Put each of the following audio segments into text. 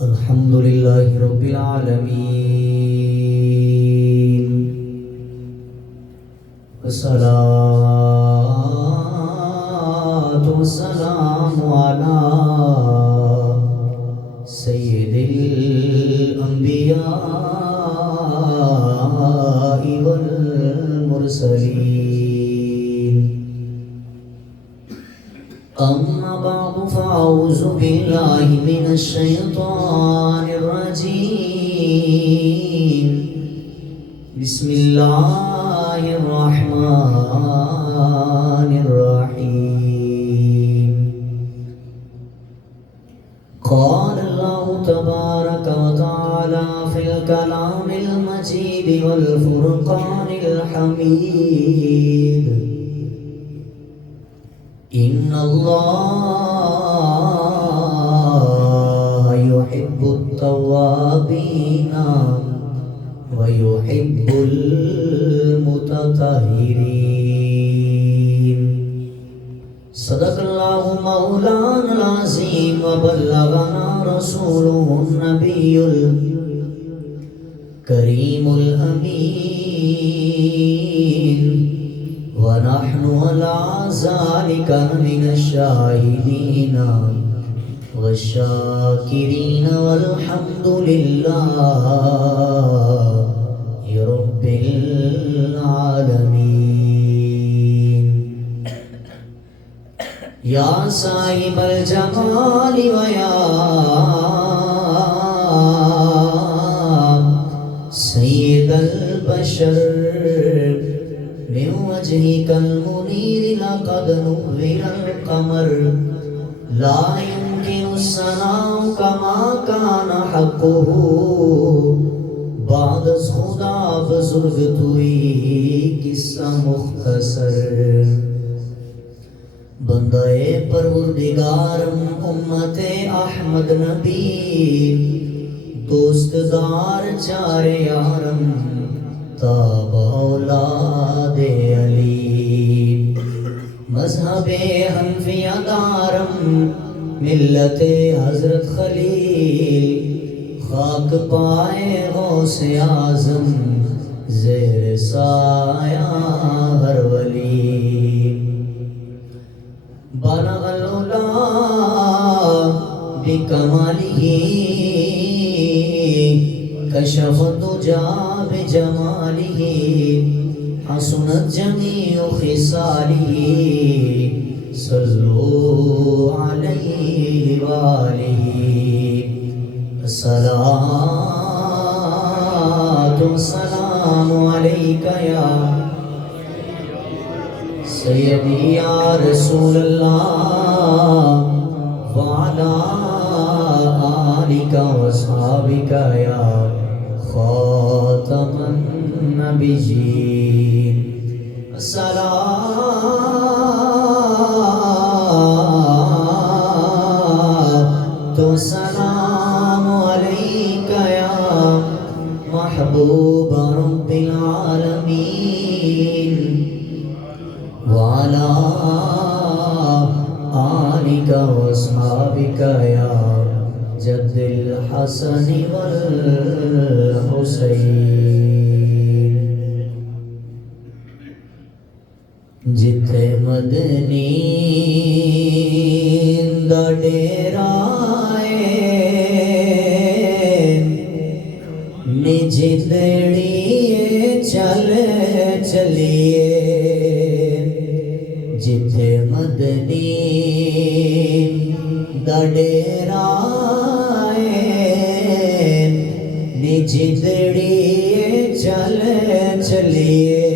الحمد لله رب العالمين، والصلاة والسلام على سيد الأنبياء والمرسلين. أما بعد فأعوذ بالله من الشيطان الرجيم. بسم الله الرحمن الرحيم. قال الله تبارك وتعالى في الكلام المجيد والفرقان الحميد: إن الله يحب التوابين ويحب المتطهرين. صدق الله مولانا العظيم وبلغنا رسوله النبي الكريم الأمين، ونحن على ذلك من الشاهدين والشاكرين، والحمد لله رب العالمين. يا صاحب الجمال ويا سيد البشر، من وجهك المنير لقد نور القمر، لا يمكن الثناء كما كان حقه. بعد از خدا بزرگ توئی قصہ مختصر. بندہ پروردگارم امت احمد نبی، دوست دار چار یارم تاب اولاد علی. مذہب حنفیہ دارم ملت حضرت خلیل، خاک پائے غوث اعظم زیر سایہ ہر ولی. بلغ العلا بکمالہ، کشف الدجا بجمالہ، حسنت جمیع خصالہ. صلوا علیہ وآلہ. الصلاة والسلام علیک یا سیدی یا رسول اللہ، وعلا آلک واصحابک یا خاتم النبیین. الصلاة والسلام علیک یا محبوب رب العالمین، وعلا آلک واصحابک یا جد الحسن والحسین. جتھے مدنی دا ڈیرا نی جدڑی چل چلیے. جتھے مدنی دا ڈیرا نی جدڑی چل چلیے.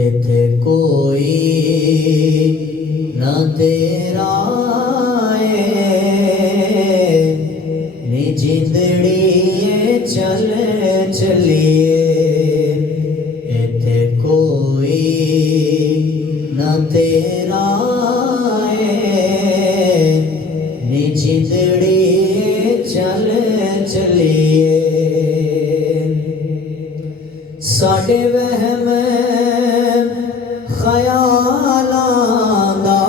ایتھے کوئی نہ تیرا نی جدڑی چل چلیے. ایتھے کوئی نہ تیرا نی جدڑی چل چلیے. ساڈے وہم خیالاں دا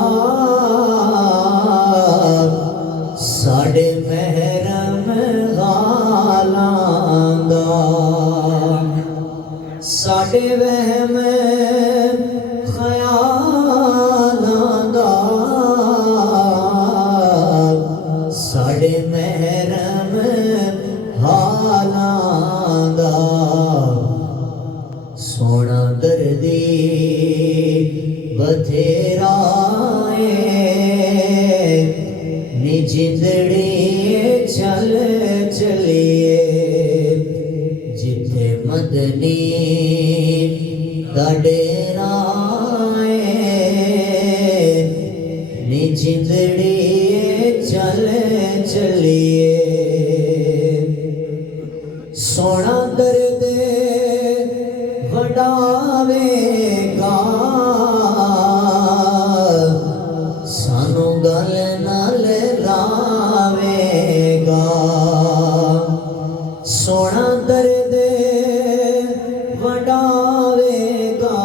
ساڈے جدڑی چل چلیے جتھے مدنی دا ڈیرا نی جدڑی چل چلیے سونا درد وڈاوے گا سانو گل نال لاوے گا سونا درد وڈاوے گا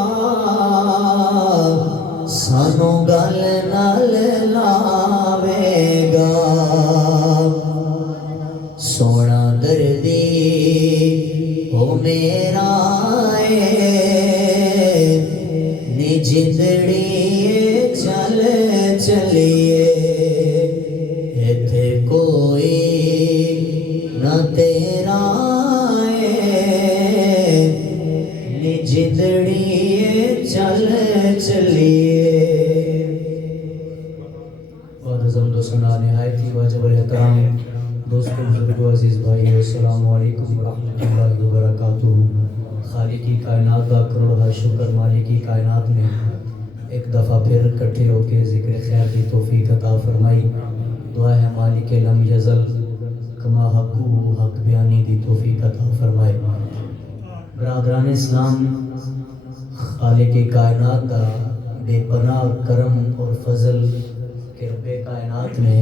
سانو گل نال لاوے گا سونا دردی او میرا نی جدڑی چل چلیے ایتھے کوئی نہ تیرا نی جدڑی چل چلیے معظم دوستاں نہایت ہی واجب الاحترام دوستوں بزرگوں عزیز بھائی السلام علیکم ورحمۃ اللہ وبرکاتہ خالقی کائنات کا کروڑ شکر مالکی کائنات نے ایک دفعہ پھر اکٹھے ہو کے ذکر خیر کی توفیق عطا فرمائی دعا ہے مالک لم یزل کما حقو حق بیانی دی توفیق عطا فرمائے برادران اسلام خالق کائنات کا بے پناہ کرم اور فضل کہ رب کائنات نے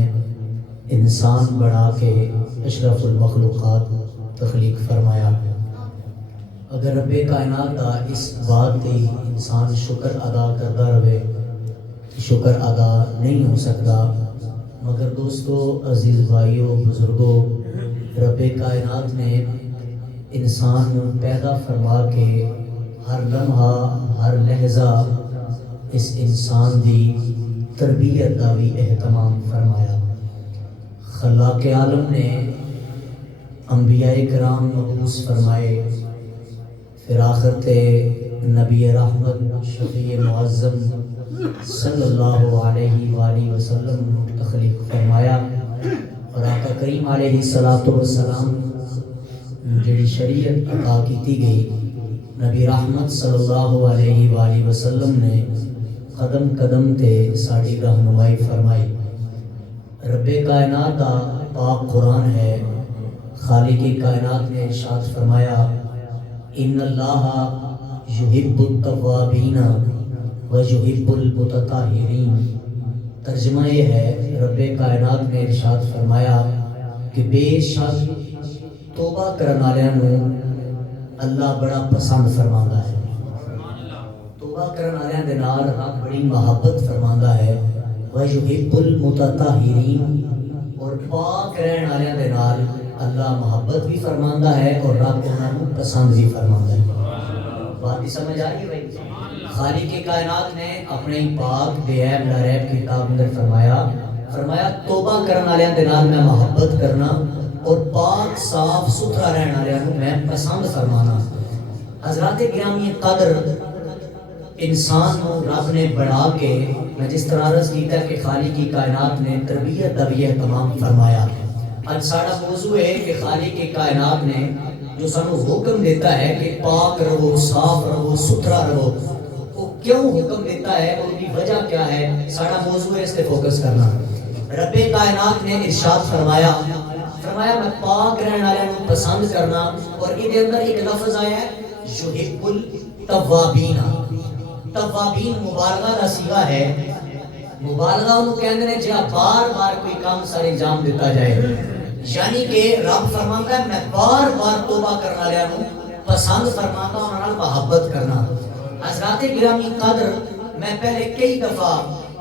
انسان بڑھا کے اشرف المخلوقات تخلیق فرمایا اگر رب کائنات کا اس بات کی انسان شکر ادا کرتا رہے شکر ادا نہیں ہو سکتا مگر دوستو عزیز بھائیوں بزرگوں رب کائنات نے انسان پیدا فرما کے ہر لمحہ ہر لحظہ اس انسان دی تربیت کا بھی اہتمام فرمایا خلاق عالم نے انبیاء کرام مبعوث فرمائے پھر آخر تے نبی رحمت شفیع معظم صلی اللہ علیہ وآلہ وسلم تخلیق فرمایا اور آقا کریم علیہ السلام جڑی شریعت عطا کی گئی نبی رحمت صلی اللہ علیہ وآلہ وسلم نے قدم قدم تے ساڑی رہنمائی فرمائی رب کائنات کا پاک قرآن ہے خالق کائنات نے ارشاد فرمایا ان اللہ یحب التوابین و یحب المتطہرین ترجمہ یہ ہے رب کائنات نے ارشاد فرمایا کہ بے شک توبہ کرنے والوں اللہ بڑا پسند فرماندا ہے توبہ کرنے والوں دے نال رب بڑی محبت فرماندا ہے وَيُحِبُّ الْمُتَطَہِّرِينَ اور پاک رہن والوں دے نال اللہ محبت بھی فرماندا ہے اور رب انہوں پسند بھی فرماندا ہے بات ہی سمجھ آ رہی ہے بھائی خالق کائنات نے اپنے پاک بے عیب لا ریب کتاب اندر فرمایا توبہ کرنے والوں دے نال میں محبت کرنا اور پاک صاف ستھرا رہن والوں میں پسند فرمانا حضرات گرامی قدر انسان کو رب نے بڑھا کے میں جس طرح عرض کیتا کہ خالق کی کائنات نے تربیت کا بھی اہتمام فرمایا آج سارا موضوع ہے کہ خالق کی کائنات نے جو سانو حکم دیتا ہے کہ پاک رہو صاف رہو ستھرا رہو وہ کیوں حکم دیتا ہے اور ان کی وجہ کیا ہے سارا موضوع ہے اس پہ فوکس کرنا رب کائنات نے ارشاد فرمایا میں پاک رہنے والوں کو پسند کرنا اور یہ اندر ایک لفظ آیا ہے یحب التوابین توابین مبالغہ کا صیغہ ہے مبالغہ انہوں کہندے نے جہاں بار بار کوئی کام سارے انجام دیتا جائے یعنی کہ رب فرماتا ہے میں بار بار توبہ کرنا لیا ہوں پسند فرماتا ہوں انہوں محبت کرنا حضرات گرامی قدر میں پہلے کئی دفعہ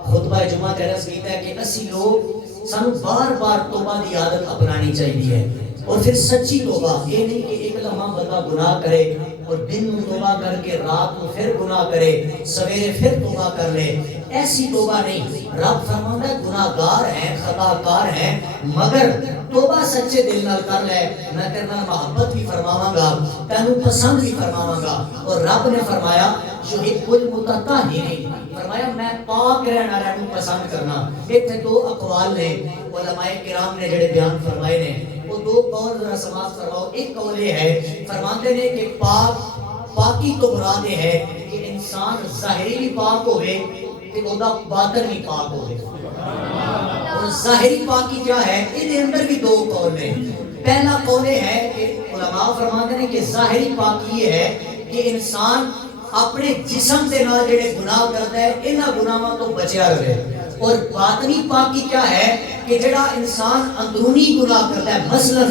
خطبہ جمعہ درس کیتا ہے کہ اسی لوگ سانو بار بار توبہ دی عادت اپنانی چاہیے اور پھر سچی توبہ یہ نہیں کہ ایک لمحہ بندہ گناہ کرے اور دن میں توبہ کر کے رات میں پھر گناہ کرے سویرے پھر توبہ کر لے ایسی توبہ نہیں. رب فرماتا ہے گناہگار ہیں, خطاکار ہیں, مگر توبہ سچے دل نال کر لے, میں تیرے نال محبت بھی فرماواں گا, تینوں پسند بھی فرماواں گا. اور رب نے فرمایا یحب المتطہرین, فرمایا میں پاک رہن والے کو پسند کرنا. اتنے دو اقوال نے علماء کرام نے جڑے بیان فرمائے نے, وہ دو قول ذرا سماعت فرماؤ. ایک قول یہ ہے, فرماتے ہیں کہ پاکی تو مراد ہے کہ انسان ظاہری بھی پاک ہوئے کہ وہ دا باطن بھی پاک ہوئے. اور ظاہری پاکی کیا ہے, ان اندر بھی دو قول ہیں. پہلا قول ہے کہ علماء فرماتے ہیں کہ ظاہری پاکی یہ ہے کہ انسان اپنے جسم دے نال جڑے گناہ کرتا ہے انہاں گناہاں تو بچیا رہے. اور باطنی پاکی کیا ہے کہ جڑا انسان اندرونی گناہ کرتا ہے, مثلا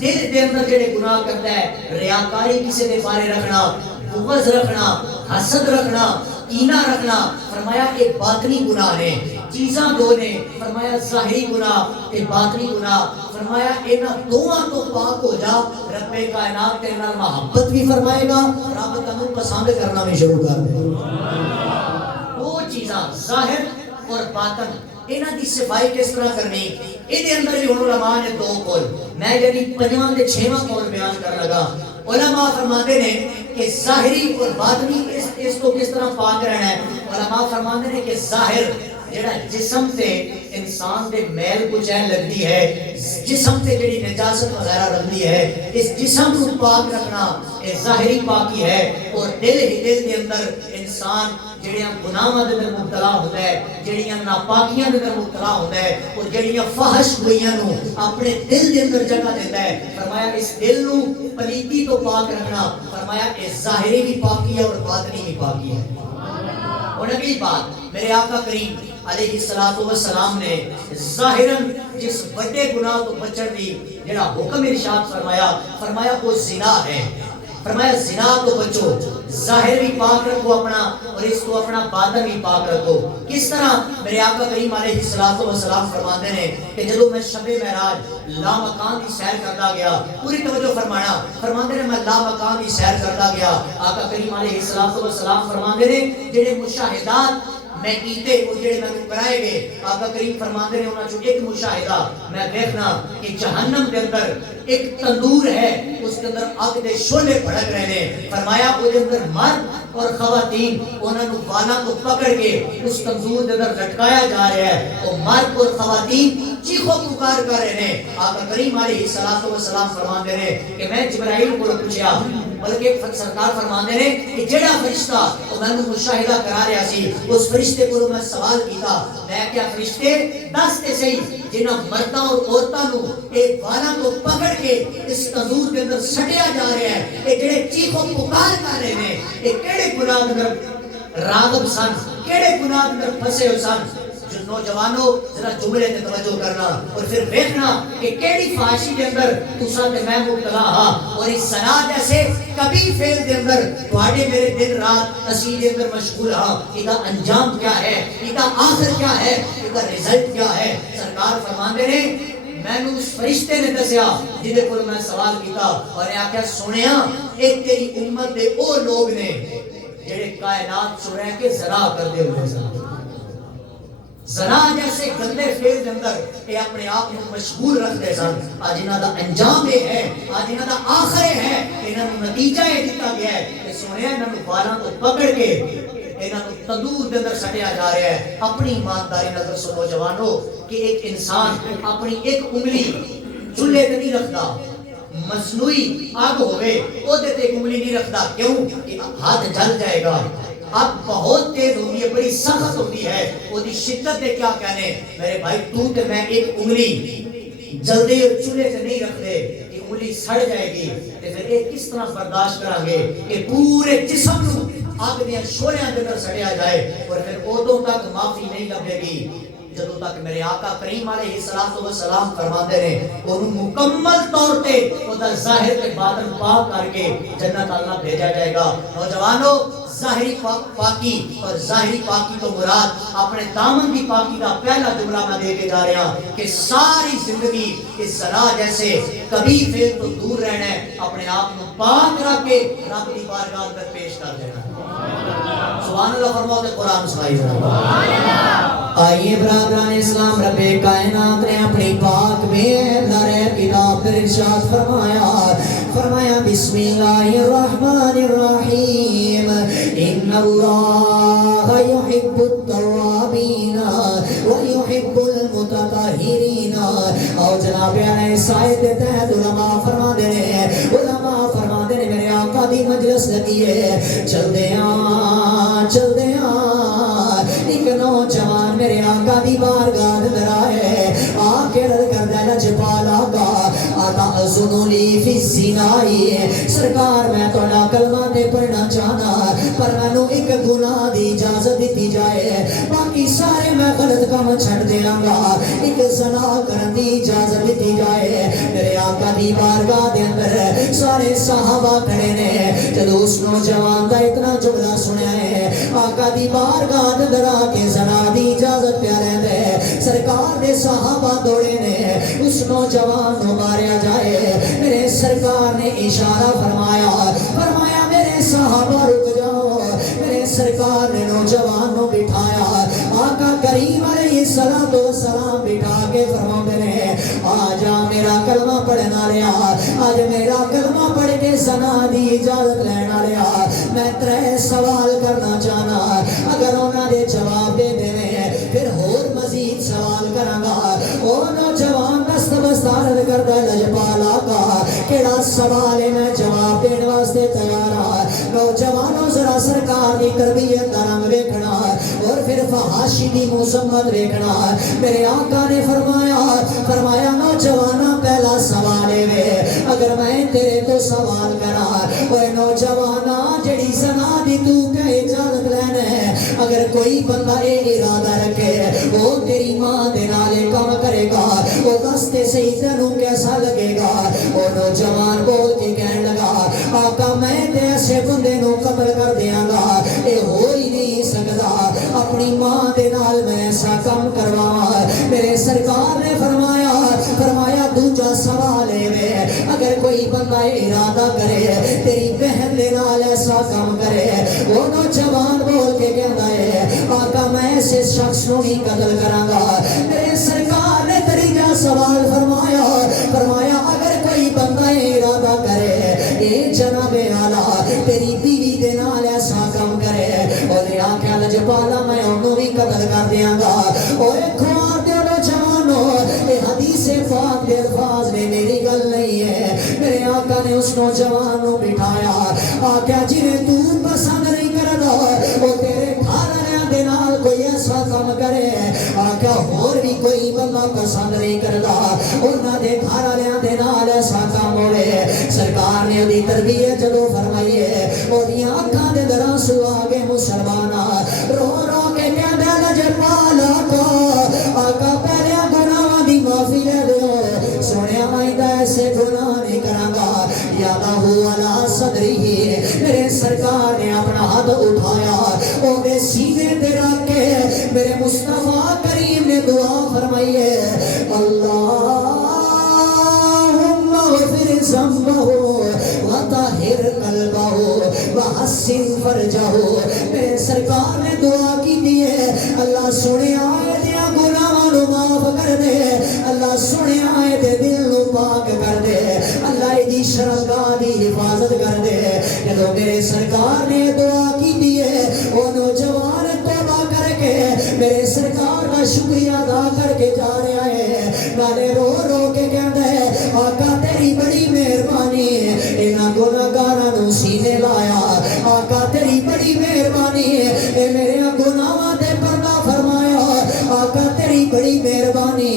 دل دے اندر جڑے گناہ کرتا ہے, ریاکاری کسی دے بارے رکھنا, بغض رکھنا, حسد رکھنا, کینہ رکھنا, فرمایا ایک باطنی گناہ ہے. چیزاں دو نے, فرمایا ظاہری گناہ تے باطنی گناہ. فرمایا انہاں دوواں تو پاک ہو جا, رب کائنات تیرے نال محبت بھی فرمائے گا, رب تینوں پسند کرنا بھی شروع کر دے گا. دو چیزاں ظاہر اور باطن, انہاں دی صفائی کس طرح کرنی, ان اندر بھی علماء نے دو قول, میں یعنی پنجواں تے چھواں قول بیان کر لگا. علماء فرماتے ہیں کہ ظاہری اور باطنی اس کو کس طرح پاک رہنا ہے. علماء فرماتے ہیں کہ ظاہر جڑا جسم تے انسان دے میل کچیل لگتی ہے, جسم تے جڑی نجاست وغیرہ رہتی ہے, اس جسم کو پاک رکھنا یہ ظاہری پاکی ہے. اور دل دے اندر انسان جڑیاں گناہاں دے اندر مبتلا ہوتا ہے, جڑیاں ناپاکیاں دے اندر مبتلا ہوتا ہے, اور جڑیاں فحش گوئیاں نو اپنے دل دے اندر جگہ دیتا ہے, فرمایا اس دل نو پلیتی تو پاک رکھنا. فرمایا اس ظاہری بھی پاکی ہے اور باطنی بھی پاکی ہے. اور اگلی بات, میرے آقا کریم علیہ السلام نے ظاہراً جس بڑے گناہ تو بچن دی جڑا حکم ارشاد فرمایا, فرمایا وہ زنا ہے. فرمایا زنا تو بچو, ظاہر بھی پاک رکھو اپنا, اور اس کو اپنا باطن بھی پاک رکھو. کس طرح, میرے آقا کریم علیہ السلام فرماتے ہیں کہ جدو میں شب معراج لامکان کی سیر کرتا گیا, پوری توجہ فرمانا, فرماتے ہیں میں لامکان کی سیر کرتا گیا, آقا کریم علیہ السلام فرماتے ہیں جڑے مشاہدات میں کیتے وہ جڑے میں کرائے گئے, آقا کریم فرماتے ہیں انہاں چوں ایک مشاہدہ میں دیکھنا کہ جہنم کے اندر ایک تندور ہے, اس کے اندر آگ دے شعلے بھڑک رہے ہیں. فرمایا وہ دے اندر مرد اور خواتین انہاں نو بالاں کو پکڑ کے اس تندور دے اندر لٹکایا جا رہا ہے, اور مرد اور خواتین چیخو پکار کر رہے ہیں. آقا کریم علیہ السلام فرماتے ہیں کہ میں جبرائیل کو پوچھا, بلکہ سرکار فرماتے ہیں کہ جڑا فرشتہ وہ میں مشاہدہ کرا رہا سی, اس فرشتے کو میں سوال کیتا, میں کیا فرشتے دس تے صحیح جنہاں مرداں اور عورتاں نو ایک بالاں کو پکڑ کے اس تندور کے اندر سٹیا جا رہا ہے, یہ جڑے چیخو پکار کر رہے ہیں, یہ کیڑے گناہ اندر راغب سن, کیڑے گناہ اندر پھنسے ہو سن. نوجوانوں ذرا جملے تے توجہ کرنا, اور پھر دیکھنا کہ کیڑی فحاشی کے اندر تساں تے میں مبتلا ہاں, اور اس صلاح جیسے کبھی فعل دے اندر تواڈے میرے دن رات اسی دے اندر مشغول ہاں. اس دا انجام کیا ہے, اس دا آخر کیا ہے, اس دا رزلٹ کیا ہے. سرکار فرماندے نے میں نے اس فرشتے نے دسیا جہدے کول میں سوال کیتا, اور نے آکھیا سنیا ایک تیری امت دے او لوگ نے جڑے کائنات چ رہ کے زنا کردے ہوئے سن. زنا جیسے گندے فعل کے اندر یہ اپنے آپ کو مشغول رکھتے سن. آج انہاں دا انجام یہ ہے, آج انہاں دا آخر ہے, انہاں نوں نتیجہ یہ دیتا گیا ہے کہ سنیا انہاں نوں بالاں تو پکڑ کے انہاں نوں تندور کے اندر سٹیا جا رہا ہے. اپنی ایمانداری نظر سنو جوانو کہ ایک انسان اپنی ایک انگلی چولہے تے نہیں رکھتا, مصنوعی آگ ہوئے او دے تے ایک انگلی نہیں رکھتا, کیوں کہ ہاتھ جل جائے گا. اب بہت تیز ہوتی ہے, بڑی سخت ہوتی ہے, وہ دی شدت دے کیا کہنے. میرے بھائی تو تے میں ایک انگلی جلدی چولہے سے نہیں رکھ دے, یہ انگلی سڑ جائے گی, تے پھر ایک کس طرح برداشت کریں گے کہ پورے جسم نو آگ دے شعلیاں دے اندر سڑیا جائے, اور پھر ادوں تک معافی نہیں لبے گی جدوں تک میرے آقا کریم علیہ السلام فرماتے ہیں انہوں مکمل طور تے وہ ظاہر کے باطن پاک کر کے جنت اللہ بھیجا جائے گا. نوجوانوں ظاہری پاکی اور ظاہری پاکی تو مراد اپنے دامن کی پاکی کا پہلا جملہ میں دے کے جا رہا ہوں کہ ساری زندگی اس صلاح جیسے کبھی فعل تو دور رہنا ہے, اپنے آپ کو پاک رکھ کے رب کی بارگاہ میں پیش کر دینا. سبحان اللہ فرماؤ تے قرآن سنائی ذرا آئیے برادران اسلام رب کائنات نے اپنی پاک میں لارے کتاب پر ارشاد فرمایا بسم اللہ الرحمن الرحیم ان اللہ یحب التوابین ویحب المتطہرین اور جناب علیہ سائد دیتے ہیں علماء فرما دینے میرے آقا دی مجلس لگی ہے چل دے ایک نوجوان میرے آقا دی بارگاہ اندر آئے آکے رد کر دے لجپال آقا اتعذن لی فی الزنائی سرکار میں توڑا کلمہ دے پڑھنا چاہنا پر میں نو ایک گناہ دی اجازت دیتی جائے باقی سارے میں غلط کام چھڑ دیا گا ایک زنا کرن دی اجازت دیتی جائے میرے آقا دی بارگاہ دے اندر سارے صحابہ کھڑے نے جدو اس نوجوان دا اتنا جملہ سنیا ہے آقا دی بارگاہ دے اندر آکے زنا دی اجازت پیارے دے سرکار دے صحابہ دوڑے نے اس نوجوان کو ماریا جائے میرے سرکار نے اشارہ فرمایا میرے صحابہ رک جاؤ میرے سرکار نے نوجوان کو بٹھایا آقا کریم علیہ السلام بٹھا کے فرماتے ہیں آجا میرا کلمہ پڑھنا لیا آج میرا کلمہ پڑھ کے زنا دی اجازت لینا لیا میں 3 سوال کرنا چاہنا اگر انہوں نے جواب دے دینے پھر اور مزید سوال کرنا او نوجوان دست بستارد کردہ لجپال آقا کیڑا سوال ہے میں جواب دینے واسطے تیارا نوجوانوں ذرا سرکار دی تربیت درنگ ویکھنا اور پھر فحاشی دی مذمت ویکھنا میرے آقا نے فرمایا نوجوانہ پہلا سوال ہے اگر میں تیرے تو سوال کرا اوے نوجوانہ جڑی زنا دی تو کیا اجازت لینے اگر کوئی بندہ اے ارادہ رکھے وہ تیری ماں دے نالے کام کرے گا وہ دستے سے ہی تینوں کیسا لگے گا وہ نوجوان بول کے کہنے لگا آقا میں تے ایسے بندے نو قتل کر دیا گا اے ہو ہی نہیں سکتا اپنی ماں دے نال میں ایسا کام کروا میرے سرکار نے فرمایا دوجا سوال ہے اگر کوئی بندہ ارادہ کرے تیری بہن دے نال ایسا کام کرے وہ نوجوان بول کے کہتا ہے آقا میں ایسے شخص نو ہی قتل کروں گا میرے سرکار نے تیجا سوال فرمایا اگر کوئی بندہ ارادہ کرے اے جناب اعلیٰ تیری بیوی دے نال ایسا کام کرے اور یہ آنکھیں لجپالا میں انہوں بھی قتل کر دیا گا اور ایک خوار دے نوجوانوں یہ حدیث پاک دے الفاظ میں میری گل نہیں ہے میرے آقا نے اس نوجوان کو بٹھایا آقا جنہیں تو پسند نہیں کرنا وہ تیرے گھر دے نال کوئی ایسا کام کرے آقا اور بھی کوئی بندہ پسند نہیں کرتا انہاں دے گھر والوں دے نال ایسا کام ہوئے سرکار نے دی تربیت جدو فرمائی ہے اور دی آنکھاں دے دران سو آگے مسلمانہ رو کے کہندے لجپال آقا پہلے گناہ دی معافی لے دو سنیا آئندہ ایسے گناہ نہیں کرانگا یادہ علی صدری میرے سرکار نے اپنا ہاتھ اٹھایا اور دے سینے دے رکھ کے میرے مصطفیٰ کریم نے دعا فرمائی ہے اللہم اغفر ذنبہ وطہر قلبہ وحسن فرجہ میرے سرکار نے دعا کی دیئے اللہ سنے آئے دیا گناہ نو معاف کر دے اللہ سنے آئے دے دل نو پاک کر دے اللہ دی شرمگاہ دی حفاظت کر دے جدو میرے سرکار نے دعا کی دیئے وہ نوجوان توبہ کر کے میرے سرکار کا شکریہ ادا کر کے جا رہا ہے نالے رو کے کہتا ہے آقا تیری بڑی مہربانی انہاں گناہگاراں نو سینے لایا آقا تیری بڑی مہربانی اے میرے گناہاں تے پردہ فرمایا آقا تیری بڑی مہربانی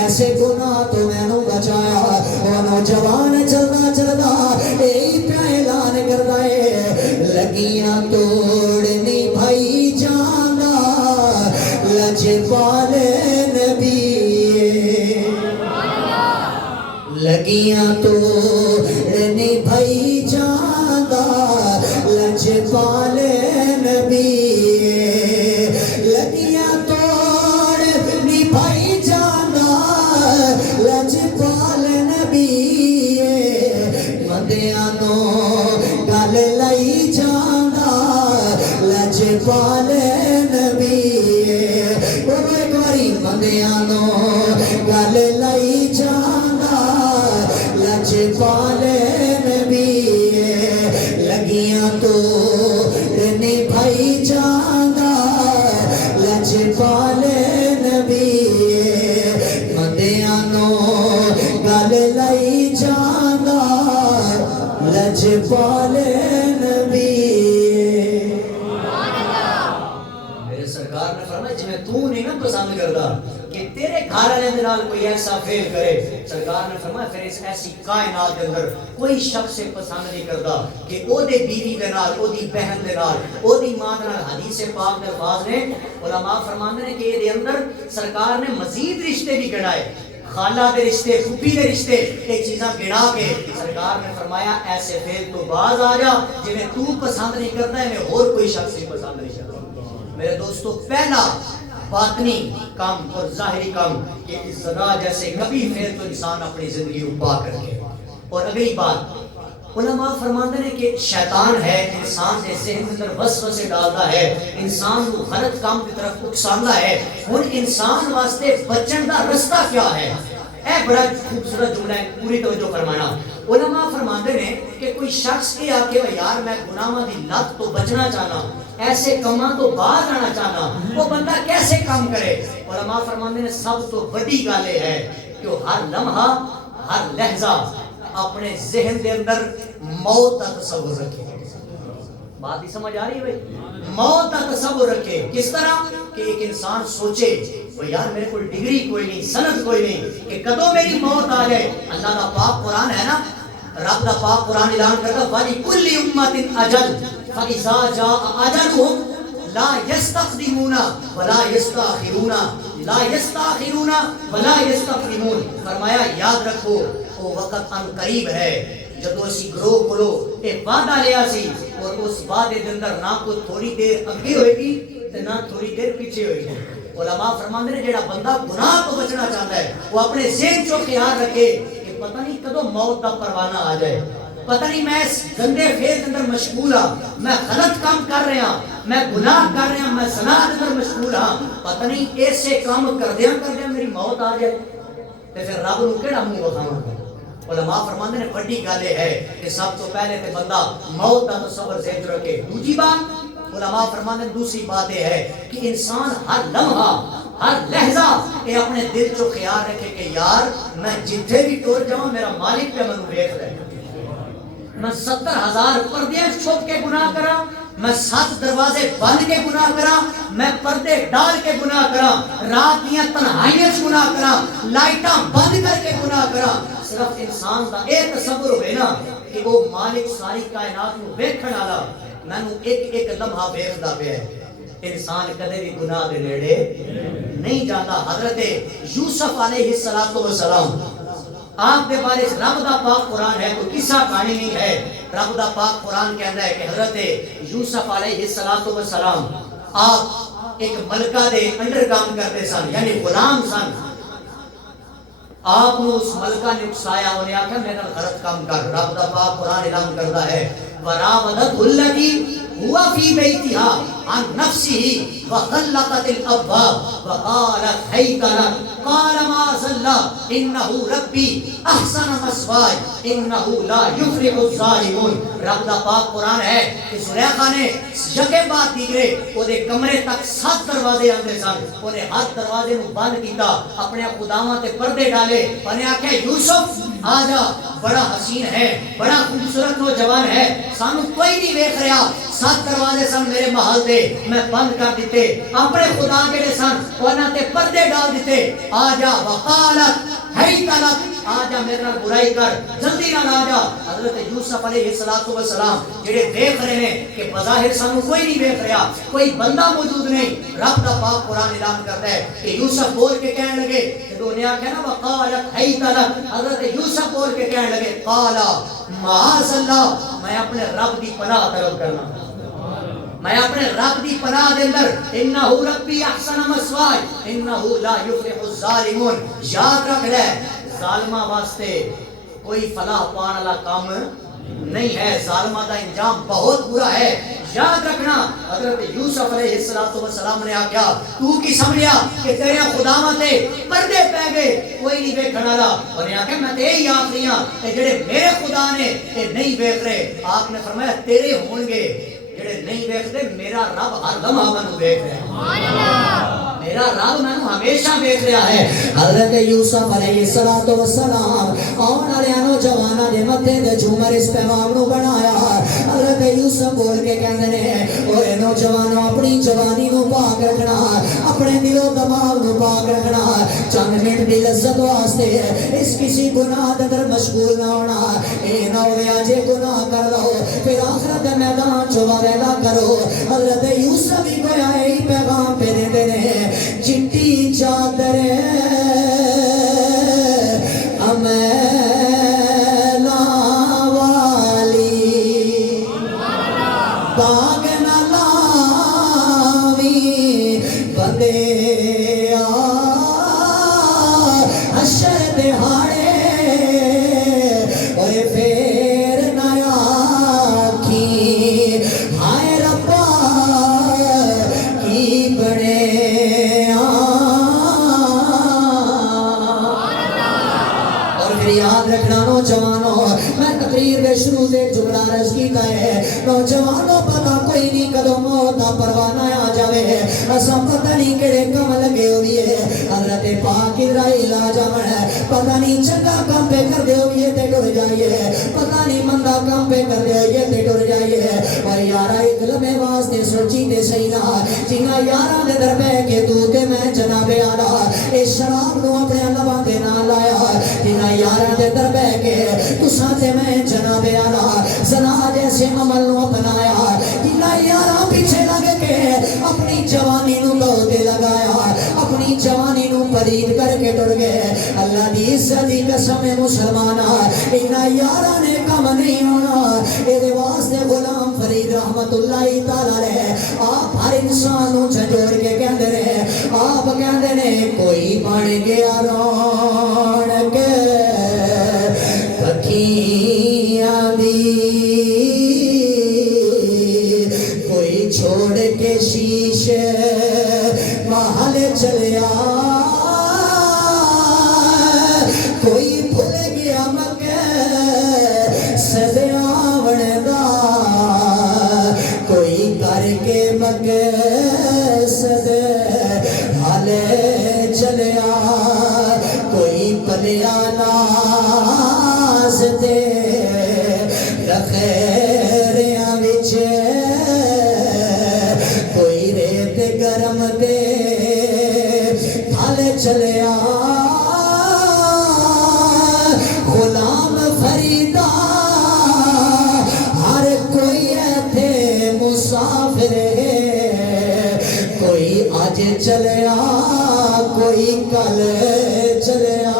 ایسے گناہ تو میں نو بچایا وہ نوجوان چلدا اے پیا اعلان کردا ہے لگیاں توڑنی بھائی جانا لجپال نبی لگیاں توڑنی بھائی جانا لجپال نبی لگیاں توڑنی بھائی جانا لجپال نبی مندیاں نو گل لئی جانا لجپال گل لئی جانا لج پالے نبی لگیاں تو نبھائی جانا لج پالے نبی مدیاں نو گل لئی جانا لج پالے نبی سرکار نے فرمایا جی میں تو نہیں نا پسند کرتا کہ تیرے گھر والے دے نال کوئی ایسا فیل کرے. سرکار نے فرمایا پھر اس ایسی کائنات کے اندر کوئی شخص سے پسند نہیں کرتا کہ او دے بیوی دے نال او دی بہن دے نال او دی ماں دے نال. حدیث پاک دے الفاظ نے علماء فرماندے نے کہ دے اندر سرکار نے مزید رشتے بھی گنائے, خالہ دے رشتے, پھوپھی دے رشتے, یہ چیزاں گنا کے سرکار نے فرمایا ایسے فیل تو باز آ جا جنہیں تو پسند نہیں کرتا ہے میں اور کوئی شخص ہی پسند نہیں کرتا. میرے دوستو پہلا باطنی کام اور ظاہری کام کہ زنا جیسے کبھی پھر تو انسان اپنی زندگی کو پاک کر کے. اور اگلی بات علماء فرماندے ہیں کہ شیطان ہے انسان کے ذہن کے اندر وسوسے ڈالتا ہے, انسان کو غلط کام کی طرف اکساندا ہے. ہن انسان واسطے بچن دا رستہ کیا ہے؟ اے بڑا خوبصورت جملہ ہے, پوری توجہ فرمانا. علماء فرماندے ہیں کہ کوئی شخص یہ آکے یار میں گناہاں دی لت تو بچنا چاہنا, ایسے کاماں تو باز آنا چاہنا, وہ بندہ کیسے کام کرے؟ علماء فرماندے ہیں سب تو بڑی گل یہ ہے کہ وہ ہر لمحہ ہر لہجہ اپنے ذہن دے اندر موت کا تصور رکھے. بات ہی سمجھ آ رہی ہے بھائی؟ موت کا تصور رکھے. کس طرح کہ ایک انسان سوچے وہ یار میرے کوئی ڈگری کوئی نہیں, سند کوئی نہیں, کہ کدوں میری موت آ جائے. اللہ کا پاک قرآن ہے نا, رب کا پاک قرآن اعلان کرتا وَلِكُلِّ أُمَّةٍ أَجَلٌ فَإِذَا جَاءَ أَجَلُهُمْ لَا يَسْتَقْدِمُونَ وَلَا يَسْتَأْخِرُونَ لَا يَسْتَأْخِرُونَ وَلَا يَسْتَقْدِمُونَ. فرمایا یاد رکھو وہ وقت ان قریب ہے جدو اسی گروہ کولو ایک وعدہ لیا سی اور اس وعدے دے اندر نہ کوئی تھوڑی دیر اگے ہوئے گی تے نہ تھوڑی دیر پیچھے ہوئے گی. علماء فرماندے نے جڑا بندہ گناہ کو بچنا چاہتا ہے وہ اپنے ذہن چو خیال رکھے کہ پتہ نہیں کدوں موت کا پروانہ آ جائے, پتہ نہیں میں اس گندے فعل کے اندر مشغول ہاں, میں غلط کام کر رہا ہاں, میں گناہ کر رہا ہاں, میں زنا کے اندر مشغول ہاں, پتہ نہیں ایسے کام کردیاں میری موت آ جائے تے پھر رب نو کیڑا منہ وکھاواں. علماء فرماندے نے بڑی گل ہے کہ سب تو پہلے تے بندہ موت کا تصور ذہن رکھے. دوسری بات علماء فرماندے نے دوسری بات یہ ہے کہ انسان ہر لمحہ ہر لہجہ یہ اپنے دل چو خیال رکھے کہ یار میں جتھے بھی ٹور جاؤں میرا مالک پہ منو دیکھ رہے, میں 70,000 پردے چھپ کے گناہ کرا, میں 7 دروازے بند کے گناہ کرا, میں پردے ڈال کے گناہ کرا, رات دیاں تنہائیاں گناہ کرا, لائٹاں بند کر کے گناہ کرا. صرف انسان دا ایک تصور ہوئے نا کہ وہ مالک ساری کائنات کو ویکھن والا مینوں ایک ایک لمحہ ویکھدا پیا ہے. انسان کدے بھی گناہ دے نیڑے نہیں جاتا. حضرت یوسف علیہ السلام آپ کے بارے رب دا پاک قرآن ہے, کوئی قصہ کہانی نہیں ہے. رب دا پاک قرآن کہندا ہے کہ حضرت یوسف علیہ السلام آپ ایک ملکہ دے انڈر کام کرتے سن, یعنی غلام سن. آپ نے اس ملکہ نے اکسایا, انہیں آکھا میرا غلط کام کر. رب دا پاک قرآن اعلان کرتا ہے وَرَاوَدَتْهُ الَّتِي هُوَ فِي بَيْتِهَا عَنْ نَفْسِهِ وَغَلَّقَتِ الْأَبْوَابَ وَقَالَتْ هَيْتَ لَكَ قَالَ مَعَاذَ اللَّهِ إِنَّهُ رَبِّي أَحْسَنَ مَثْوَايَ إِنَّهُ لَا يُفْلِحُ الظَّالِمُونَ. رب دا پاک قرآن ہے کہ زلیخا نے یکے بعد دیگرے وہ دے کمرے تک 7 دروازے آندے سن, انہیں ہر دروازے کو بند کیتا, اپنے خداواں تے پردے ڈالے, انہیں آکھے یوسف آجا, بڑا حسین ہے, بڑا خوبصورت نوجوان ہے, سانو کوئی نہیں دیکھ رہا, 7 دروازے سن میرے محل دے میں بند کر دیتے, اپنے خدا جڑے سن انہاں تے پردے ڈال دیتے. آجا وقالت ہیت لک, آجا میرے نال برائی کر, جلدی نال آجا. حضرت یوسف علیہ السلام جڑے دیکھ رہے ہیں کہ بظاہر سانو کوئی نہیں دیکھ رہا, کوئی بندہ موجود نہیں. رب دا پاک قرآن اعلان کرتا ہے کہ یوسف بول کے کہنے لگے, جدوں نے آکھیا نا وقالت ہیت لک, حضرت یوسف بول کے کہنے لگے قالا معاذ اللہ, میں اپنے رب دی پناہ طلب کرنا, میں اپنے رب دی پناہ دے اندر, انہ ربی احسن مثوای انہ لا یفلح الظالمون. یاد رکھ لے ظالمہ واسطے کوئی فلاح پان والا کام نہیں ہے, ظالمہ دا انجام بہت برا ہے. یاد رکھنا حضرت یوسف علیہ السلام نے آکھیا تو کی سمجھیا کہ تیرے خداواں تے پردے پہ گئے کوئی نہیں ویکھن والا اور نے آکھیا میں تے ہی آکھ رہا کہ جڑے میرے خدا نے اے نہیں ویکھ رہے آپ نے فرمایا تیرے ہون گے جڑے نہیں ویکھدے میرا رب ہر لمحہ مینوں ویکھ رہا ہے سبحان اللہ میرا رب مینوں ہمیشہ ویکھ رہا ہے حضرت یوسف علیہ السلام آن والے نوجواناں دے متھے تے جھومر اس پیغام نو بنایا حضرت یوسف بول کے کہندے نے اوے نوجوانوں اپنی جوانی نو پاک رکھنا اپنے دل و دماغ نو پاک رکھنا چند منٹ دی لذت واسطے اس کسی گناہ دے اندر مشغول نہ ہونا اے نہ ہوے اج گناہ کر لو پھر آخرت دے میدان چ وعدہ کرو حضرت یوسف بھی گویا یہی پیغام پہ دیندے نے چٹی چادر امیلا والی باغ نہ لاوی بندے حشر دہاڑے اوے پھر نہ آکھی ہائے ربا کی بڑے یاد رکھنا نوجوانوں میں تقریر کے شروع سے جملہ عرض کیتا ہے نوجوانوں پتہ کوئی نہیں کدو موت دا پروانہ آ جاوے اساں پتہ نہیں کیڑے کم لگے ہوئی ہے حضرت پاک اسرائیل آ جاون پتہ نہیں چنگا کام پہ کر دے ہوئی تے ٹر جائیے پتہ نہیں مندا کام پہ کر دے ہوئی تے ٹر جائیے اور یارا ایک لمحے واسطے سوچی تے صحیح نہ جنہاں یاراں دے در بہ کے تو تے میں جناب اعلی اے شراب نو اپنے لباں دے نال لایا جنہاں یاراں دے در بہ کے تساں تے میں جناب اعلی زنا جیسے عمل نو اپنایا جنہاں یاراں پیچھے لگ کے اپنی جوانی نو دے لگایا اپنی جوانی نو پلید کر کے ٹر گئے اللہ دی عزت دی قسم مسلمانا انہاں یاراں نے کم نہیں ہونا اے دے واسطے غلام فرید رحمت اللہ تعالی علیہ آپ ہر انسان نو جھنجوڑ کے کہندے نے آپ کہندے نے کوئی بن گیا رونق پکھیاں دی کوئی چھوڑ کے شیشے محل چلیا کوئی بھول گیا مکہ سدیاون دا کوئی کر کے مکہ سد حال چلیا کوئی پلیا ناز دے رخیریاں وچ کوئی ریت گرم دے حال چلیا غلام فریدا ہر کوئی ایتھے مسافر ہے کوئی آج چلیا کوئی کل چلیا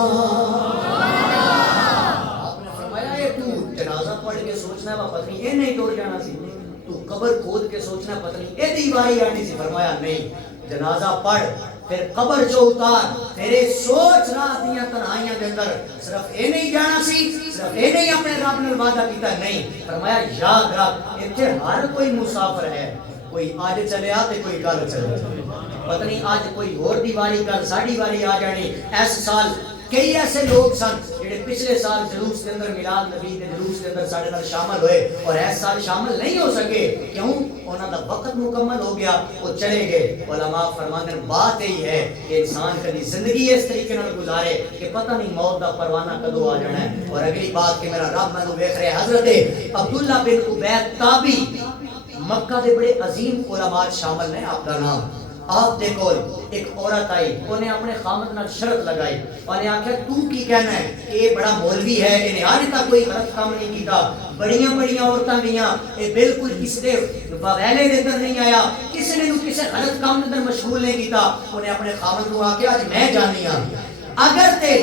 آپ نے فرمایا ہے تو جنازہ پڑھ کے سوچنا ہے پتہ نہیں یہ نہیں ٹر جانا سی تو قبر کھود کے سوچنا پتہ نہیں یہ دی باری آنی سی فرمایا نہیں جنازہ پڑھ پھر قبر جو اتار تیرے سوچ رات دیاں تنہائیاں دے اندر صرف اے نہیں جانا سی صرف اے نہیں اپنے رب نے وعدہ کیتا نہیں فرمایا یاد رکھ ایتھے ہر کوئی مسافر ہے کوئی آج چلے آتے کوئی کل چلے پتہ نہیں آج کوئی اور دیواری کل ساڑھی واری آ جانی ایس سال کئی ایسے لوگ سن جڑے پچھلے سال جلوس کے اندر میلاد نبی دے جلوس کے اندر ساڑھے نال شامل ہوئے اور اس سال شامل نہیں ہو سکے کیوں انہاں دا وقت مکمل ہو گیا وہ چلے گئے علماء فرماندے بات یہی ہے کہ انسان کبھی زندگی اس طریقے نال گزارے کہ پتہ نہیں موت دا پروانہ کدو آ جانا ہے اور اگلی بات کہ میرا رب مینوں ویکھ رہے حضرت عبداللہ بن عبید تابی مکہ دے بڑے عظیم علماء شامل ہیں آپ کا نام آپ دے کول ایک عورت آئی انہیں اپنے خامد نال شرط لگائی اور نے آکھیا تو کی کہنا ہے کہ یہ بڑا مولوی ہے انہیں آج تک کوئی غلط کام نہیں کیتا بڑیاں بڑیاں عورتاں گئیاں یہ بالکل کس دے ویلے دے اندر نہیں آیا کسی نے کسی غلط کام دے اندر مشغول نہیں کیتا انہیں اپنے خامد کو آکھیا آج میں جانی ہاں اگر تے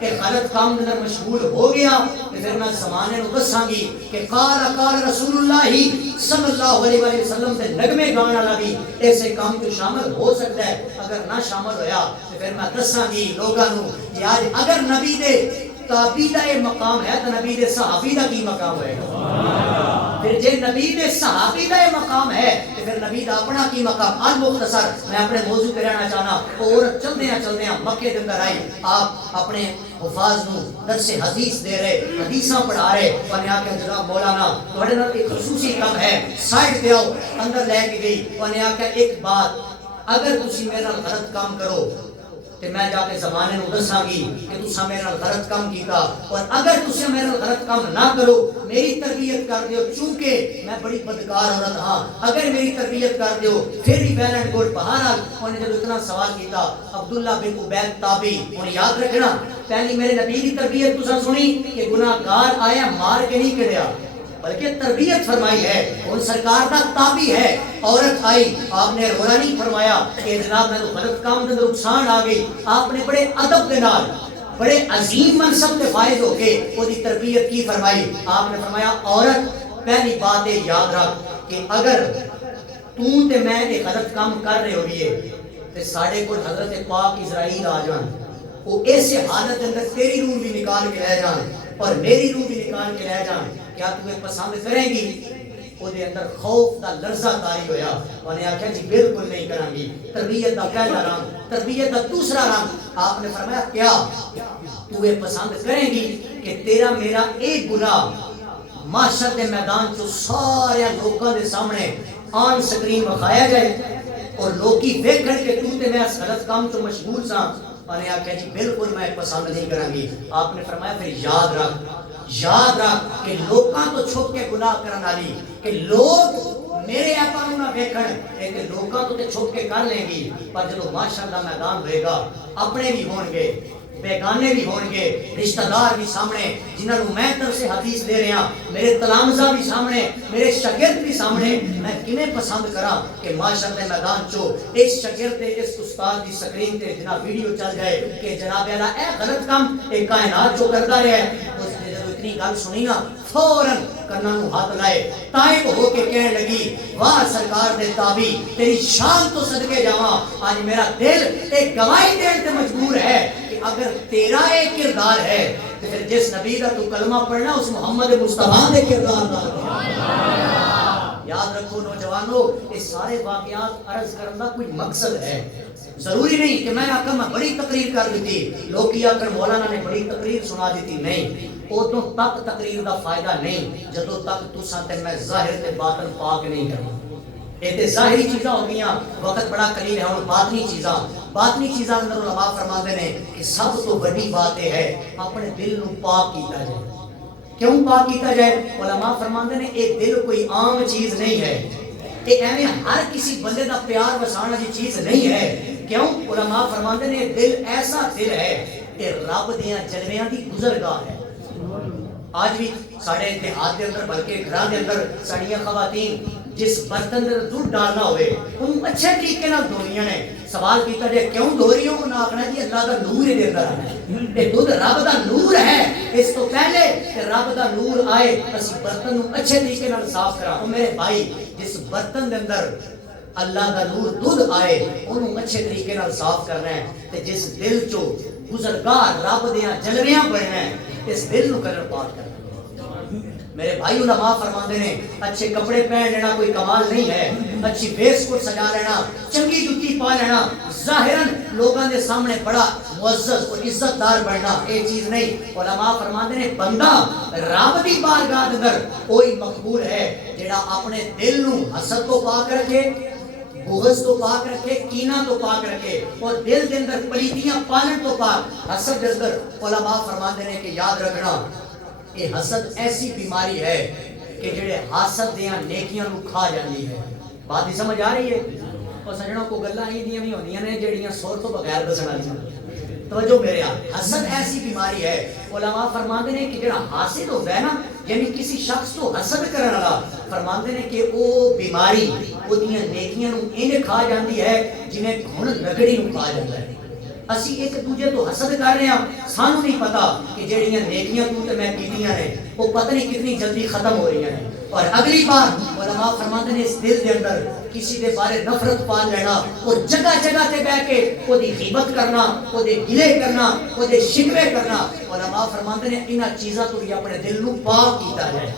کہ غلط کام اندر مشغول ہو گیا تو پھر میں زمانے نو دساں گی کہ قال رسول اللہ صلی اللہ علیہ وسلم سے نغمے گانا والا بھی ایسے کام تو شامل ہو سکتا ہے اگر نہ شامل ہویا تو پھر میں دساں گی لوگاں نو کہ آج اگر نبی دے تابعی دا یہ مقام ہے تو نبی دے صحابی دا کی مقام ہوئے گا پھر جے نبی دے صحابی دا مقام ہے تو پھر نبی دا اپنا کی مقام. المختصر میں اپنے موضوع پہ رہنا چاہنا. عورت چلدے مکے دے اندر آئی. آپ اپنے حفاظ نو درس حدیث دے رہے, حدیثاں پڑھا رہے. انہیں آکھا جناب مولانا تھوڑے نال ایک خصوصی کم ہے, سائڈ پہ آؤ. اندر لے کے گئی. انہیں آکھا ایک بات, اگر تسی میرے نال غلط کام کرو تے میں جا کے زمانے نو دساں گی کہ تساں میرے نال غلط کام کیتا, اور اگر تساں میرے نال غلط کام نہ کرو میری تربیت کر دیو, چونکہ میں بڑی بدکار عورت ہاں, اگر میری تربیت کر دیو پھر ہی ویل اینڈ گڈ. بہرحال انہوں نے جب اتنا سوال کیتا, عبداللہ بن عبید تابعی, انہیں یاد رکھنا پہلی میرے نبی کی تربیت تساں سنی کہ گناہگار آیا مار کے نہیں کڑیا بلکہ تربیت فرمائی ہے. ان سرکار کا تابعی ہے. عورت آئی, آپ نے رونا نہیں فرمایا کہ جناب میں تو غلط کام دے نقصان آ گئی. آپ نے بڑے ادب کے نال بڑے عظیم منصب کے فائز ہو کے وہ دی تربیت کی فرمائی. آپ نے فرمایا عورت پہلی بات یاد رکھ کہ اگر تو تے میں ایک غلط کام کر رہے ہوئے تے ساڑھے کو حضرت پاک اسرائیل آ جان, وہ ایسے حالت کے اندر تیری روح بھی نکال کے لے جان اور میری روح بھی نکال کے لے جان, کیا تمہیں پسند کریں گی؟ وہ دے اندر خوف دا لرزہ طاری ہویا. انہیں آکھا جی بالکل نہیں کریں گی. تربیت دا پہلا رنگ, تربیت دا دوسرا رنگ. آپ نے فرمایا کیا تمہیں پسند کریں گی کہ تیرا میرا ایک گناہ معاشر دے میدان چو سارے لوگوں دے سامنے آن سکرین بخایا جائے اور لوگی ویکھن کے تو تے میں اس غلط کام تو مشغول ساں؟ انہیں آکھا جی بالکل میں پسند نہیں کریں گی. آپ نے فرمایا پھر یاد رکھ کہ لوگاں تو چھپ کے گناہ کرن والی, کہ لوگ میرے ایپاں نہ ویکھن, کہ لوگاں تو تے چھپ کے کر لیں گی, پر جدو معاشر دا میدان ہوئے گا اپنے بھی ہون گے بیگانے بھی ہون گے, رشتہ دار بھی سامنے جنہاں نوں میں طرف سے حدیث دے رہا, میرے تلامذہ بھی سامنے, میرے شاگرد بھی سامنے. میں کنے پسند کرا کہ معاشر دے میدان چو اس شاگرد تے اس استاد دی سکرین تے جناب ویڈیو چل جائے کہ جناب اللہ اے غلط کام ایک کائنات جو کرتا رہا ہے. اس نے جب اتنی گل سنی نا فوراً کناں نوں ہاتھ لائے, تائب ہو کے کہنے لگی واہ سرکار دے تابعی تیری شان تو صدقے جاواں, آج میرا دل ایک گواہی دین تے مجبور ہے کہ اگر تیرا ایک کردار ہے تو پھر جس نبی دا تو کلمہ پڑھنا اس محمد مصطفیٰ دے کردار دا. یاد رکھو نوجوانوں, اس سارے واقعات عرض کرنے کا کوئی مقصد ہے. ضروری نہیں کہ میں آکھا میں بڑی تقریر کر دیتی, لوگ یہ آکھن مولانا نے بڑی تقریر سنا دیتی. نہیں, ادوں تک تقریر دا فائدہ نہیں جدوں تک تساں تے میں ظاہر تے باطن پاک نہیں کروں. یہ تے ظاہری چیزاں ہو گئیاں, وقت بڑا قلیل ہے. ہن باطنی چیزاں اندر علماء فرماتے ہیں کہ سب تو بڑی بات یہ ہے اپنے دل نو پاک کیتا جائے. کیوں پاک کیتا جائے؟ علماء فرماتے ہیں یہ دل کوئی عام چیز نہیں ہے, یہ ایویں ہر کسی بندے دا پیار وسانا دی چیز نہیں ہے. کیوں؟ علماء فرماتے ہیں یہ دل ایسا دل ہے کہ رب دیاں جلویاں دی گزرگاہ ہے. آج بھی ساڑھے اتحاد کے اندر بلکہ گھراں دے اندر ساڑیاں خواتین جس برتن دے دودھ ڈالنا ہوئے انہوں اچھے طریقے نال دھونیاں نے. سوال کیتا جائے کیوں دھو رہی ہو؟ انہوں نے آخنا جی اللہ دا نور ہے دے اندر, یہ دودھ رب دا نور ہے. اس تو پہلے کہ رب دا نور آئے اسی برتن نوں اچھے طریقے نال صاف کرا. او میرے بھائی, جس برتن دے اندر اللہ دا نور دودھ آئے انہوں اچھے طریقے نال صاف کرنا ہے, تے جس دل چو گزرگاہ رب دیاں جلویاں بڑھنا ہے اس دل نو کلر پاک کرنا. میرے بھائی علماء فرماتے ہیں اچھے کپڑے پہن لینا کوئی کمال نہیں ہے, اچھی ویس کوٹ سجا لینا, چنگی جُتی پا لینا, ظاہراً لوگوں کے سامنے بڑا معزز اور عزت دار بننا یہ چیز نہیں. علماء فرماتے ہیں بندہ رب دی بارگاہ اندر کوئی مقبول ہے جڑا اپنے دل نو حسد کو پاک رکھے, بغض تو پاک رکھے, کینہ تو پاک رکھے, اور دل دے اندر پلیتیاں پالن تو پاک. حسد دے اندر علماء فرماتے ہیں کہ یاد رکھنا یہ حسد ایسی بیماری ہے کہ جڑے حسد دیاں نیکیاں نو کھا جاندی ہے. بات ہی سمجھ آ رہی ہے؟ اور سجنوں کو گلاں ایندیاں بھی ہوندیاں نے جڑیاں سور تو بغیر دسن والیاں. توجہ میرے آ, حسد ایسی بیماری ہے. علماء فرماتے ہیں کہ جڑا حاسد ہوتا ہے نا, یعنی کسی شخص تو حسد کرنے والا, فرماتے ہیں کہ وہ بیماری وہ دیاں نیکیاں نو انج کھا جاندی ہے جویں گھن لکڑی نو کھا جاندا ہے. اسی ایک دوجے تو حسد کر رہے ہیں, سانو نہیں پتا کہ جڑیاں نیکیاں تو تے میں کیتیاں نے وہ پتہ نہیں کتنی جلدی ختم ہو رہی ہیں. اور اگلی بار علماء فرماتے ہیں اس دل دے اندر کسی دے بارے نفرت پال لینا اور جگہ جگہ تے بیٹھ کے او دی غیبت کرنا, او دے گلے کرنا, او دے شکوے کرنا. علماء فرماتے ہیں انہاں چیزاں تو بھی اپنے دل نو پاک کیتا جائے.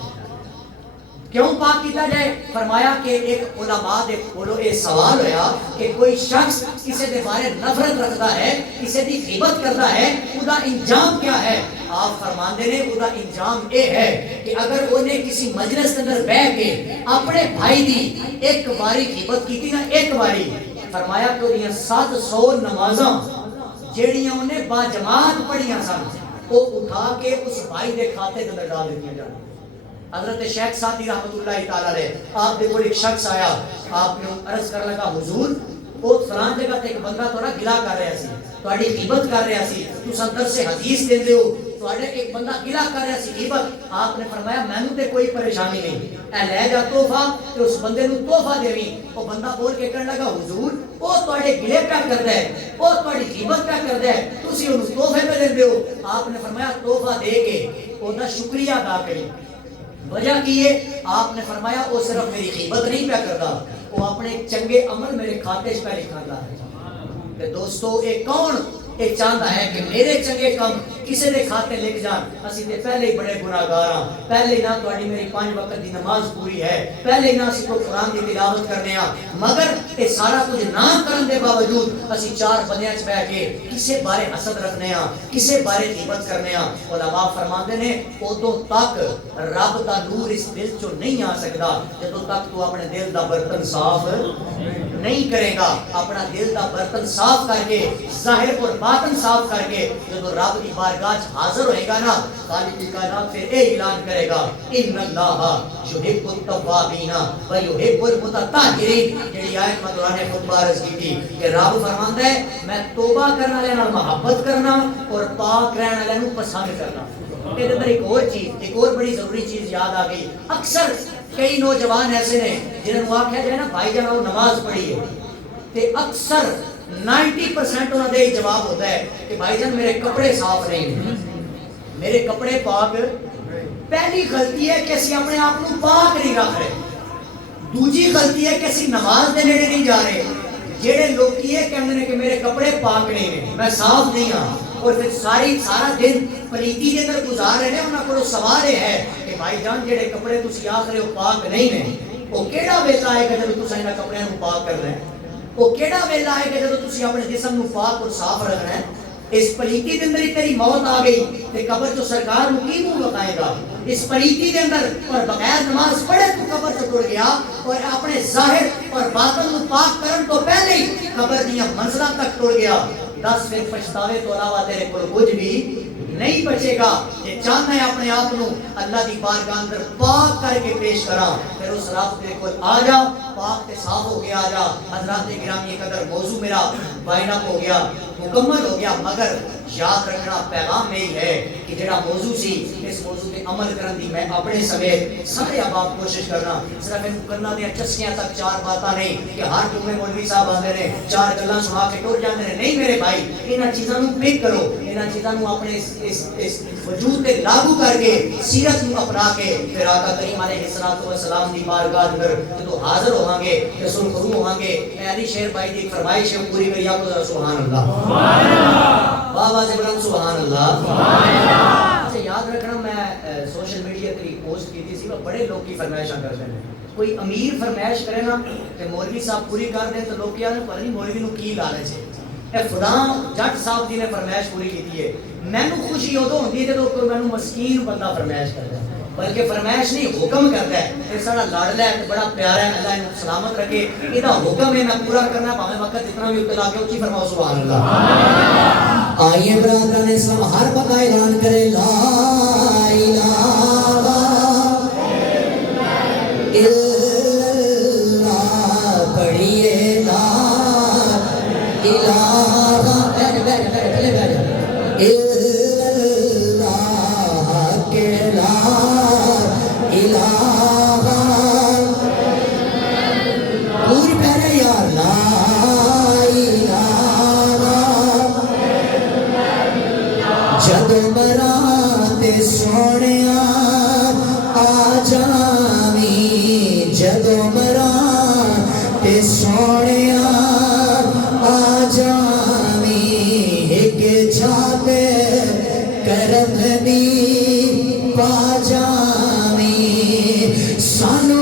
کیوں پاک کیتا جائے؟ فرمایا کہ ایک علماء دے کولو یہ سوال ہویا کہ کوئی شخص کسی دے بارے نفرت رکھتا ہے، کسی دی غیبت کرتا ہے، او دا انجام کیا ہے؟ آپ فرماندے نے او دا انجام اے ہے کہ اگر انہیں کسی مجلس کے اندر بیٹھ کے اپنے بھائی دی ایک باری غیبت کی نا، ایک باری، فرمایا کہ انہیں 700 نمازاں جیڑیاں انہیں با جماعت پڑھیاں سن وہ اٹھا کے اس بھائی دے کھاتے اندر ڈال دیتیاں جانا۔ حضرت شیخ سعدی رحمت اللہ تعالیٰ علیہ آپ دے کوئی ایک شخص آیا، آپ نے عرض کر لگا حضور وہ فلان جگہ تے ایک بندہ تھوڑا گلا کر رہا سی، تھوڑی غیبت کر رہا سی، تو سندر سے حدیث دیندے ہو، تھوڑے ایک بندہ گلا کر رہا سی غیبت، آپ نے فرمایا مینوں تے کوئی پریشانی نہیں، اے لے جا تحفہ تے اس بندے نوں تحفہ دیویں۔ وہ بندہ بول کے کہنے لگا حضور وہ تھوڑے گلے پہ کردا ہے، وہ تھوڑی غیبت پہ کردا ہے، تسی اونوں تحفے پہ دیندے ہو۔ آپ نے فرمایا تحفہ دے کے اوندا شکریہ ادا کریں۔ وجہ کی ہے؟ آپ نے فرمایا وہ صرف میری غیبت نہیں پہ کرتا، وہ اپنے چنگے عمل میرے کھاتے پہ لکھاتا ہے۔ کہ دوستو ایک کون ایک چاہتا ہے کہ میرے چنگے کم کسی دے کھاتے لکھ جان؟ اسی تے پہلے ہی بڑے گناہگار ہاں، پہلے ہی نہ تہاڈی میری 5 وقت دی نماز پوری ہے، پہلے ہی نہ اسی کو قرآن دی تلاوت کرنے ہاں، مگر یہ سارا کچھ نہ کرن دے باوجود اسی 4 بندیاں وچ بیٹھ کے کسے بارے حسد رکھنے ہاں، کسے بارے غیبت کرنے ہاں۔ علماء فرماندے نے اودوں تک رب دا نور اس دل چوں نہیں آ سکدا جدوں تک تو اپنے دل دا برتن صاف نہیں کرے گا۔ اپنا دل دا برتن صاف کر کے ظاہر اور باطن صاف کر کے جب رب کی بارگاہ حاضر ہوئے گا نا، خالق کائنات پھر اے اعلان کرے گا ان اللہ یحب التوابین و یحب المتطہرین۔ جڑی آیت میں قرآن خطبہ عرض کی تھی کہ رب فرماندا ہے میں توبہ کرنے والے نال محبت کرنا اور پاک رہنے والے نوں پسند کرنا۔ یہ اندر ایک اور چیز، ایک اور بڑی ضروری چیز یاد آ گئی۔ اکثر کئی نوجوان ایسے نے جنہوں نے آکھیا جائے نا بھائی جان وہ نماز پڑھی ہے، تے اکثر 90% انہوں نے جواب ہوتا ہے کہ بھائی جان میرے کپڑے صاف نہیں ہیں، میرے کپڑے پاک۔ پہلی غلطی ہے کہ اسی اپنے آپ کو پاک نہیں رکھ رہے، دوسری غلطی ہے کہ اسی نماز دے نیڑے نہیں جا رہے۔ جڑے لوگ یہ کہتے ہیں کہ میرے کپڑے پاک نہیں ہیں، میں صاف نہیں ہاں، اور پھر سارا دن پلیتی کے اندر گزار رہے ہیں، انہوں کو سوال یہ ہے کہ بھائی جان جڑے کپڑے تسی آکھ رہے ہو پاک نہیں ہیں، وہ کیڑا ویلا ہے کہ جب تسی انہاں کپڑیاں نوں پاک کرنا ہے؟ وہ کیڑا ویلا ہے کہ جب تسی اپنے جسم نوں پاک اور صاف رکھنا ہے؟ اس پلیتی کے اندر ہی تیری موت آ گئی تے قبر جو سرکار نوں کی منہ بتائے گا؟ اس پلیتی کے اندر اور بغیر نماز پڑھے تو قبر سے ٹر گیا، اور اپنے ظاہر اور باطن کو پاک کرن تو پہلے ہی قبر دیاں منزلاں تک ٹر گیا۔ 10 پھر پچھتاوے تو علاوہ تیرے کو کچھ بھی نہیں بچے گا۔ یہ چاہتا ہے اپنے آپ کو اللہ دی بارگاہ اندر پاک کر کے پیش کرا، پھر اس راستے کو آ جا، پاک تے صاف ہو گیا آ جا۔ حضرات گرامی قدر موضوع میرا وائنڈ اپ ہو گیا، مکمل ہو گیا، مگر یاد رکھنا پیغام یہی ہے کہ جڑا موضوع سی اس موضوع پہ عمل کرن دی میں اپنے سمیت سارے احباب کوشش کرنا۔ صرف ان کرنا دیا چسکیاں تک 4 باتاں نہیں کہ ہر جمعے مولوی صاحب آندے نے 4 گلاں سنا کے ٹر جاندے نے، نہیں میرے بھائی، انہاں چیزاں نوں پک کرو، انہاں چیزاں نوں اپنے اس وجود تے لاگو کر کے سیرت نوں اپنا کے پھر آقا کریم علیہ الصلوۃ والسلام دی بارگاہ اندر جدوں حاضر ہوواں گے رسول کرو ہوواں گے۔ اے علی شیر بھائی دی فرمائش ہے پوری کری آپ کو، سبحان اللہ سبحان اللہ، بابا سے بلند سبحان اللہ سبحان اللہ۔ اچھا یاد رکھنا میں سوشل میڈیا تے پوسٹ کی تھی، وہ بڑے لوگ کی فرمائشاں کرتے ہیں، کوئی امیر فرمائش کرے نا کہ مولوی صاحب پوری کر دیں تو لوگ کیا پتہ نہیں مولوی نوں کی لالچ ہے، اے فلاں جٹ صاحب جی نے فرمائش پوری کی ہے۔ مینوں خوشی ادو ہوندی ہے جدوں کوئی مینوں مسکین بندہ فرمائش کرتا ہے، بلکہ فرمائش نہیں حکم کرتا ہے، یہ سارا لاڈلا ہے بڑا پیارا ہے، اللہ انہوں سلامت رکھے، یہ حکم ہے میں پورا کرنا پاویں وقت جتنا بھی ابتلا کے اچھی فرماؤ سبحان اللہ۔ آئیے برادران اسلام ہر بندہ اعلان کرے لا الہ الا اللہ، پڑھیے لا الہ سونیا آ جاویں، جدو مراں تے سونیا آ جاویں، ایک چھاپے کرم دی پا جاویں، سانو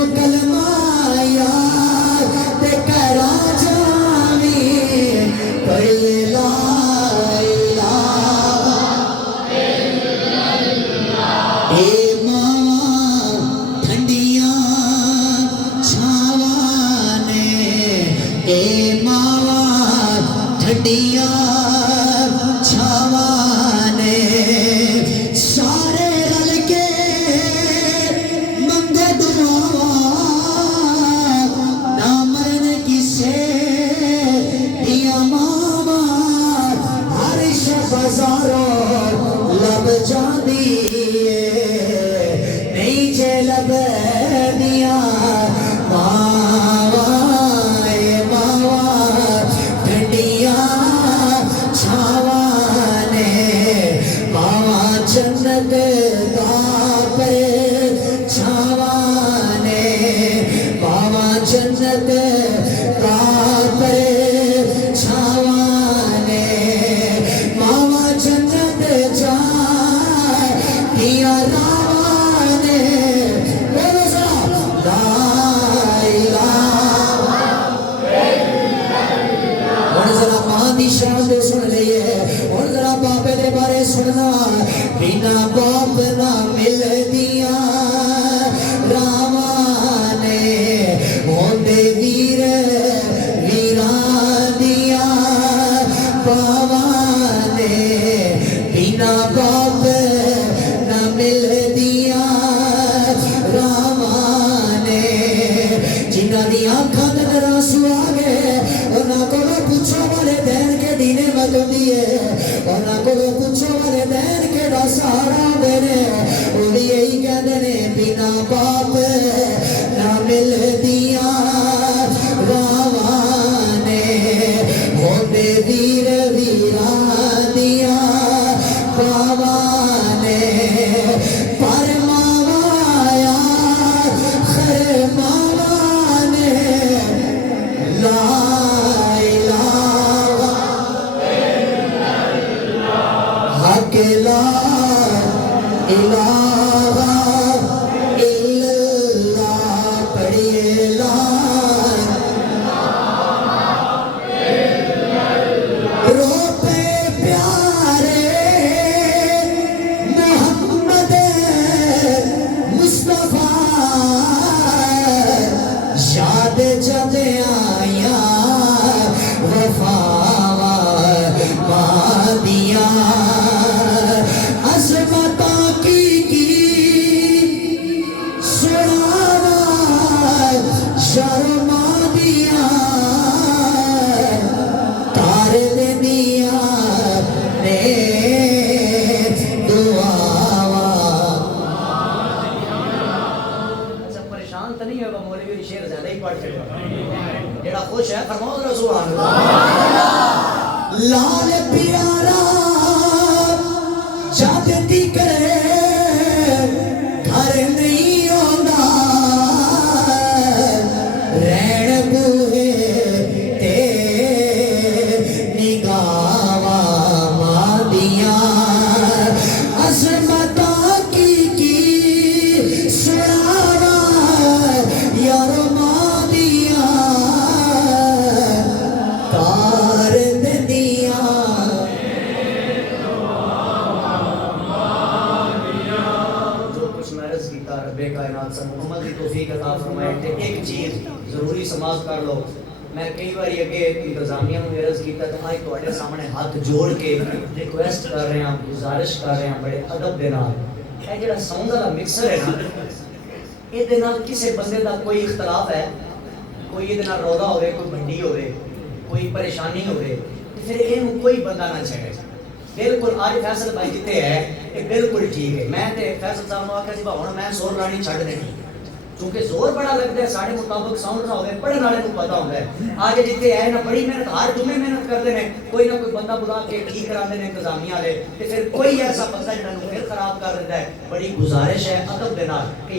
جنت دا پر چھاوانے باوا جنت دا پر چھاوانے ماوا جنت جا دیا راوانے بولو ذرا لا الہ اور ذرا ماں دی شان دے سن لئیے اور ذرا بابے دے بارے سننا بنا باپ نہ مل دیا راوانے ہوندے ویر ویران دیا باوانے بنا باپ نہ مل دیا راوانے جنہ دی آنکھاں تے نظراں آنسو آ گئے انہاں کولوں پوچھو والے دین کے دینے مت ہوندی ہے انہاں کولوں پوچھو والے دین کے دا سہارا دے نے وہ بھی یہی کہندے نے بنا باپ نہ مل دیا راوانے ہوندے ویر ویران دیا باوانے پر ماوایا خیر ماوانے لا الہ حق لا الہ الا اللہ پڑھیے لا روپے پیارے محمد مصطفیٰ یاد جب آیا وفا دیا عظمتاں کی سناوا شرما دیا تارے دنیا نے دعاوا سب پریشان تو نہیں ہوگا مولوی بھی شعر زیادہ ہی پڑھ چکا جڑا خوش ہے فرماؤ ذرا سبحان اللہ لال پیارا جد تکر گھر نہیں آندا رہن بوہے تے نگاہاں ماندیاں عظمتاں کی سناوا یار ماندیاں تار رب کائنات سے محمد کی توفیق عطا فرمائے کہ ایک چیز ضروری سماعت کر لو میں کئی باری اگے انتظامیہ میں عرض کیتا تو آج تواڈے سامنے ہاتھ جوڑ کے ریکویسٹ کر رہے ہیں گزارش کر رہے ہیں بڑے ادب دے نال اے جڑا ساؤنڈ والا مکسر ہے نا اے دے نال کسے بندے دا کوئی اختلاف ہے کوئی اے دے نال رودا ہوے کوئی بنڈی ہوے کوئی پریشانی ہوے پھر اینو کوئی بندہ نہ چھڑے بالکل آج فیصل بھائی جتے ہے یہ بالکل ٹھیک ہے میں تے فیصل صاحب نے آکھیا سی بھائی ہن میں سور رانی چھڈ دینی کیونکہ زور بڑا لگتا ہے ساڈے مطابق ساؤنڈ نہ ہوے پڑھن والے کو پتہ ہوندا ہے آج جتے ہے نا بڑی محنت ہر جمعے محنت کرتے ہیں کوئی نہ کوئی بندہ بلا کے ٹھیک کراندے نے انتظامیہ والے تے پھر کوئی ایسا بندہ جڑا نوں پھر خراب کر دیندا ہے بڑی گزارش ہے ادب دے نال